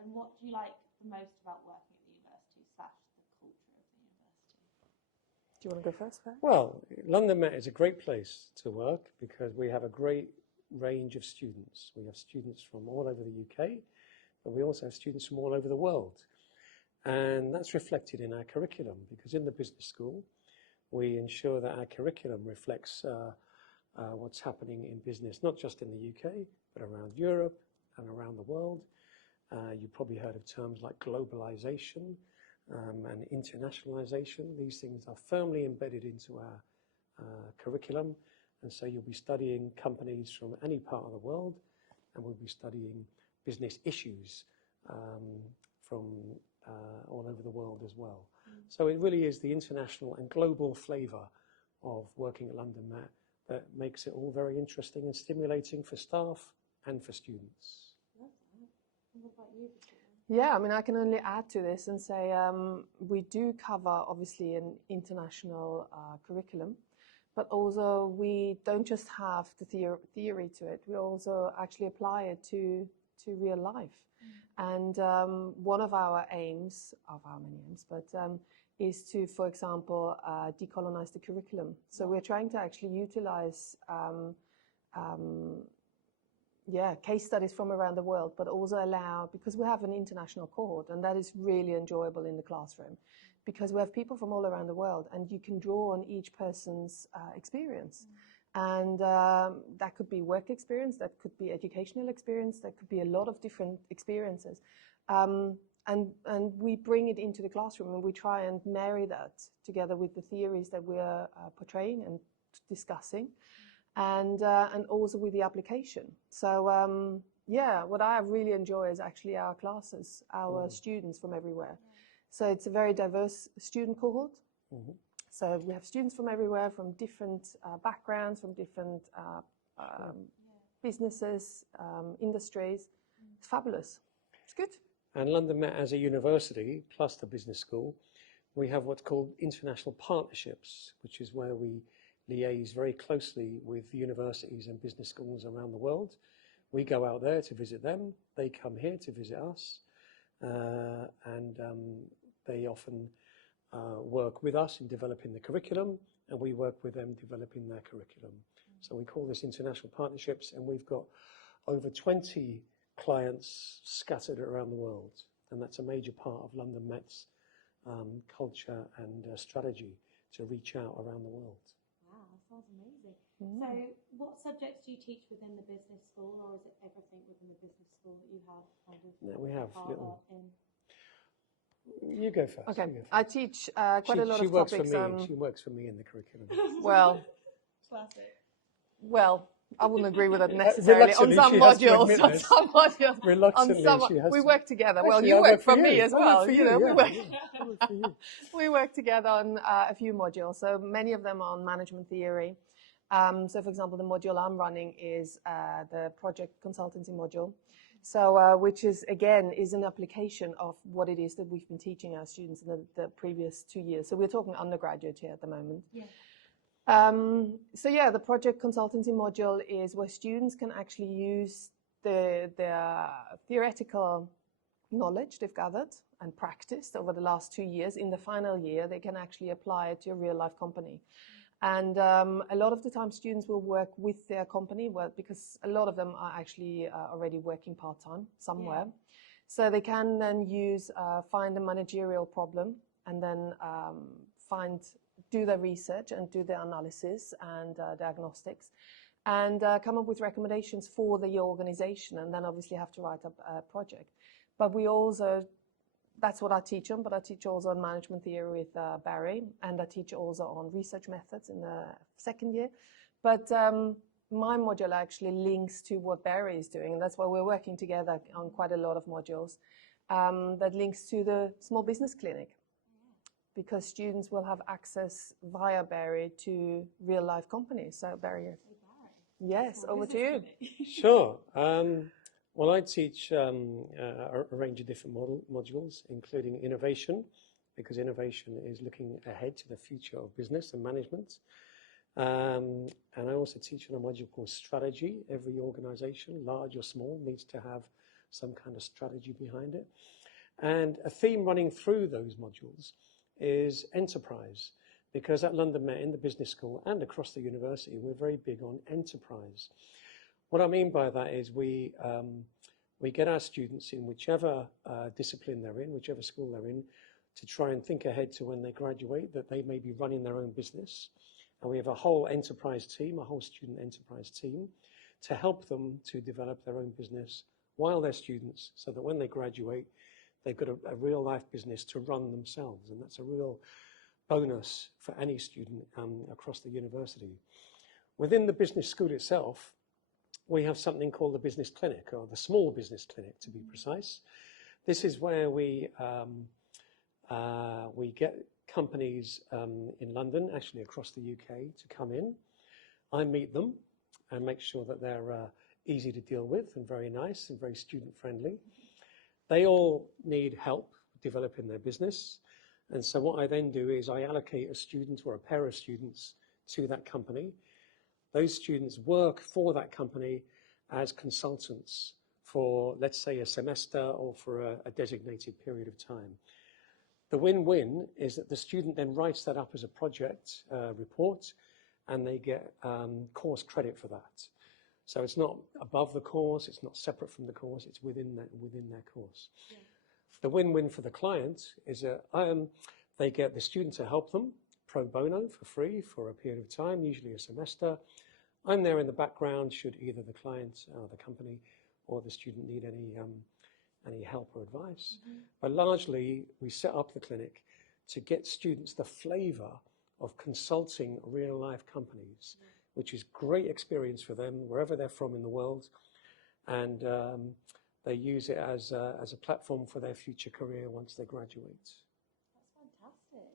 And what do you like the most about working at the university / the culture of the university? Do you want to go first, Pat? Well, London Met is a great place to work because we have a great range of students. We have students from all over the UK, but we also have students from all over the world. And that's reflected in our curriculum, because in the business school, we ensure that our curriculum reflects what's happening in business, not just in the UK, but around Europe and around the world. You've probably heard of terms like globalization and internationalization. These things are firmly embedded into our curriculum. And so you'll be studying companies from any part of the world, and we'll be studying business issues from all over the world as well. So it really is the international and global flavour of working at London Met that makes it all very interesting and stimulating for staff and for students. What about you, Victoria? Yeah, I mean, I can only add to this and say we do cover, obviously, an international curriculum, but also we don't just have the theory to it, we also actually apply it to real life. And one of our aims, of our many aims, but is to, for example, decolonize the curriculum. So we're trying to actually utilize case studies from around the world, but also allow, because we have an international cohort, and that is really enjoyable in the classroom, because we have people from all around the world, and you can draw on each person's experience. And that could be work experience, that could be educational experience, that could be a lot of different experiences. And we bring it into the classroom, and we try and marry that together with the theories that we're portraying and discussing. And also with the application. So what I really enjoy is actually our classes, our students from everywhere. So it's a very diverse student cohort. So we have students from everywhere, from different backgrounds, from different businesses, industries. It's fabulous. It's good. And London Met as a university, plus the business school, we have what's called international partnerships, which is where we liaise very closely with universities and business schools around the world. We go out there to visit them. They come here to visit us. And they often work with us in developing the curriculum, and we work with them developing their curriculum. So we call this international partnerships, and we've got over 20 clients scattered around the world. And that's a major part of London Met's culture and strategy to reach out around the world. Wow, that sounds amazing. So what subjects do you teach within the business school, or is it everything within the business school that you have kind of we have little... in? You go first. Okay, You go first. I teach quite a lot of topics. She works for me in the curriculum. Well, Classic. Well, I wouldn't agree with it necessarily on some modules. On some modules. Reluctantly, we work together. Well, Actually, you I work for me as well. We work together on a few modules. So many of them are on management theory. So, for example, the module I'm running is the project consultancy module. So, which is, again, is an application of what it is that we've been teaching our students in the previous 2 years. So we're talking undergraduate here at the moment. Yeah. The project consultancy module is where students can actually use their theoretical knowledge they've gathered and practiced over the last 2 years. In the final year, they can actually apply it to a real-life company. And a lot of the time, students will work with their company, because a lot of them are actually already working part-time somewhere. Yeah. So they can then find a managerial problem, and then do their research and do their analysis and diagnostics, and come up with recommendations for the organization, and then obviously have to write up a project. But we also, that's what I teach them, but I teach also on management theory with Barry, and I teach also on research methods in the second year. But my module actually links to what Barry is doing, and that's why we're working together on quite a lot of modules that links to the small business clinic, because students will have access via Barry to real-life companies. So Barry, yes, over to you. Sure. Well, I teach a range of different modules, including innovation, because innovation is looking ahead to the future of business and management. And I also teach on a module called strategy. Every organization, large or small, needs to have some kind of strategy behind it. And a theme running through those modules is enterprise, because at London Met, in the business school and across the university, we're very big on enterprise. What I mean by that is we get our students in whichever discipline they're in, whichever school they're in, to try and think ahead to when they graduate, that they may be running their own business. And we have a whole enterprise team, a whole student enterprise team, to help them to develop their own business while they're students, so that when they graduate, they've got a real life business to run themselves. And that's a real bonus for any student across the university. Within the business school itself, we have something called the business clinic, or the small business clinic to be precise. This is where we get companies in London, actually across the UK, to come in. I meet them and make sure that they're easy to deal with and very nice and very student friendly. They all need help developing their business. And so what I then do is I allocate a student or a pair of students to that company. Those students work for that company as consultants for, let's say, a semester or for a designated period of time. The win-win is that the student then writes that up as a project report, and they get course credit for that. So it's not above the course, it's not separate from the course, it's within their course. Yeah. The win-win for the client is that they get the student to help them pro bono for free for a period of time, usually a semester. I'm there in the background should either the client, the company, or the student need any help or advice. Mm-hmm. But largely, we set up the clinic to get students the flavor of consulting real-life companies, which is great experience for them wherever they're from in the world, and they use it as a platform for their future career once they graduate. That's fantastic.